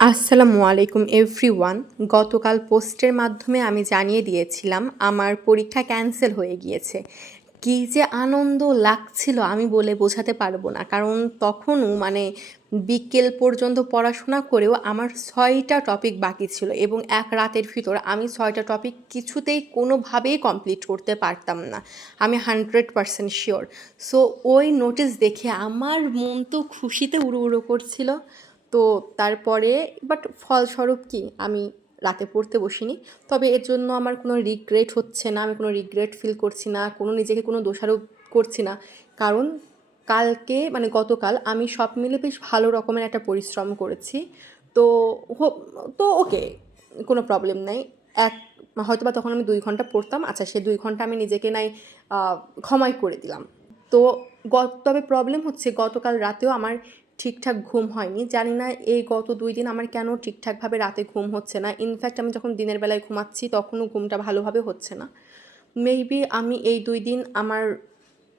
আসসালামু আলাইকুম এভরিওয়ান। গতকাল পোস্টের মাধ্যমে আমি জানিয়ে দিয়েছিলাম আমার পরীক্ষা ক্যান্সেল হয়ে গিয়েছে। কী যে আনন্দ লাগছিল আমি বলে বোঝাতে পারবো না। কারণ তখনও বিকেল পর্যন্ত পড়াশোনা করেও আমার ৬টা টপিক বাকি ছিল এবং এক রাতের ভিতর আমি ৬টা টপিক কিছুতেই কোনোভাবেই কমপ্লিট করতে পারতাম না। আমি 100% শিওর। সো ওই নোটিস দেখে আমার মন তো খুশিতে উড়ো, উড়ো করছিল। তো তারপরে ফলস্বরূপ কি আমি রাতে পড়তে বসিনি। তবে এর জন্য আমার কোনো রিগ্রেট হচ্ছে না, আমি কোনো রিগ্রেট ফিল করছি না, নিজেকে কোনো দোষারোপ করছি না। কারণ গতকাল আমি সব মিলে বেশ ভালো রকমের একটা পরিশ্রম করেছি। তো হো তো ওকে, কোনো প্রবলেম নাই। এক হয়তোবা তখন আমি ২ ঘন্টা পড়তাম। আচ্ছা, সে ২ ঘন্টা আমি নিজেকে আ ক্ষমাই করে দিলাম। তো তবে প্রবলেম হচ্ছে গতকাল রাতেও আমার ঠিকঠাক ঘুম হয়নি। জানি না এই গত ২ দিন আমার কেন ঠিকঠাকভাবে রাতে ঘুম হচ্ছে না। ইনফ্যাক্ট আমি যখন দিনের বেলায় ঘুমাচ্ছি তখনও ঘুমটা ভালোভাবে হচ্ছে না। মেবি আমি এই ২ দিন আমার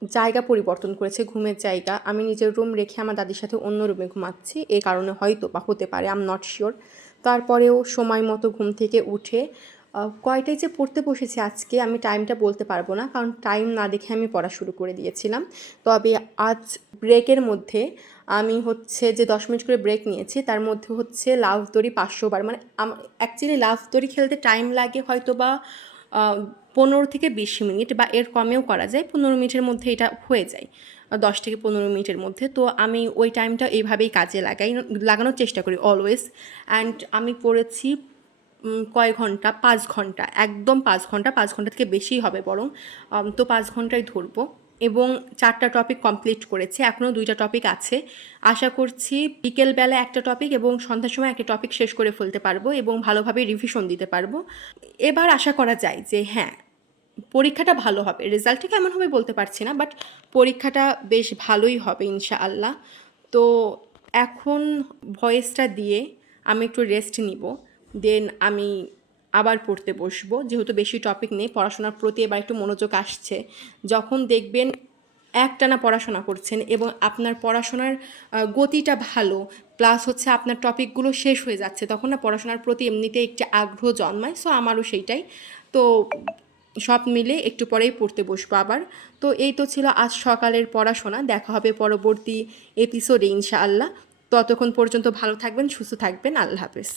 জায়গা পরিবর্তন করেছি, ঘুমের জায়গা। আমি নিজের রুম রেখে আমার দাদির সাথে অন্য রুমে ঘুমাচ্ছি। এই কারণে হয়তোবা হতে পারে, আই এম নট শিওর। তারপরেও সময় মতো ঘুম থেকে উঠে কয়টায় যে পড়তে বসেছি আজকে আমি টাইমটা বলতে পারবো না। কারণ টাইম না দেখে আমি পড়া শুরু করে দিয়েছিলাম। তবে আজ ব্রেকের মধ্যে আমি যে ১০ মিনিট করে ব্রেক নিয়েছি তার মধ্যে লাফ দড়ি ৫০০ বার, অ্যাকচুয়ালি লাফ দড়ি খেলতে টাইম লাগে হয়তোবা ১৫ থেকে ২০ মিনিট বা এর কমেও করা যায়। ১৫ মিনিটের মধ্যে এটা হয়ে যায়। ১০ থেকে ১৫ মিনিটের মধ্যে। তো আমি ওই টাইমটা এইভাবেই কাজে লাগানোর চেষ্টা করি অলওয়েজ। অ্যান্ড আমি পড়েছি কয় ঘন্টা? ৫ ঘন্টা। একদম ৫ ঘন্টা। ৫ ঘন্টা থেকে বেশিই হবে বরং। তো ৫ ঘন্টাই ধরবো এবং ৪টা টপিক কমপ্লিট করেছি। এখনও ২টা টপিক আছে। আশা করছি বিকেলবেলা একটা টপিক এবং সন্ধ্যার সময় একটা টপিক শেষ করে ফেলতে পারবো এবং ভালোভাবে রিভিশন দিতে পারবো। এবার আশা করা যায় যে হ্যাঁ, পরীক্ষাটা ভালো হবে। রেজাল্টটা কেমন হবে বলতে পারছি না, বাট পরীক্ষাটা বেশ ভালোই হবে ইনশাআল্লাহ। তো এখন ভয়েসটা দিয়ে আমি একটু রেস্ট নিব। দেন আমি আবার পড়তে বসবো। যেহেতু বেশি টপিক নেই, পড়াশোনার প্রতি এবার একটু মনোযোগ আসছে। যখন দেখবেন একটানা পড়াশোনা করছেন এবং আপনার পড়াশোনার গতিটা ভালো, প্লাস আপনার টপিকগুলো শেষ হয়ে যাচ্ছে, তখন না পড়াশোনার প্রতি এমনিতেই একটি আগ্রহ জন্মায়। সো আমারও সেইটাই। তো সব মিলে একটু পরেই পড়তে বসবো আবার। তো এই তো ছিল আজ সকালের পড়াশোনা। দেখা হবে পরবর্তী এপিসোডে ইনশাআল্লাহ। ততক্ষণ পর্যন্ত ভালো থাকবেন, সুস্থ থাকবেন। আল্লাহ হাফেজ।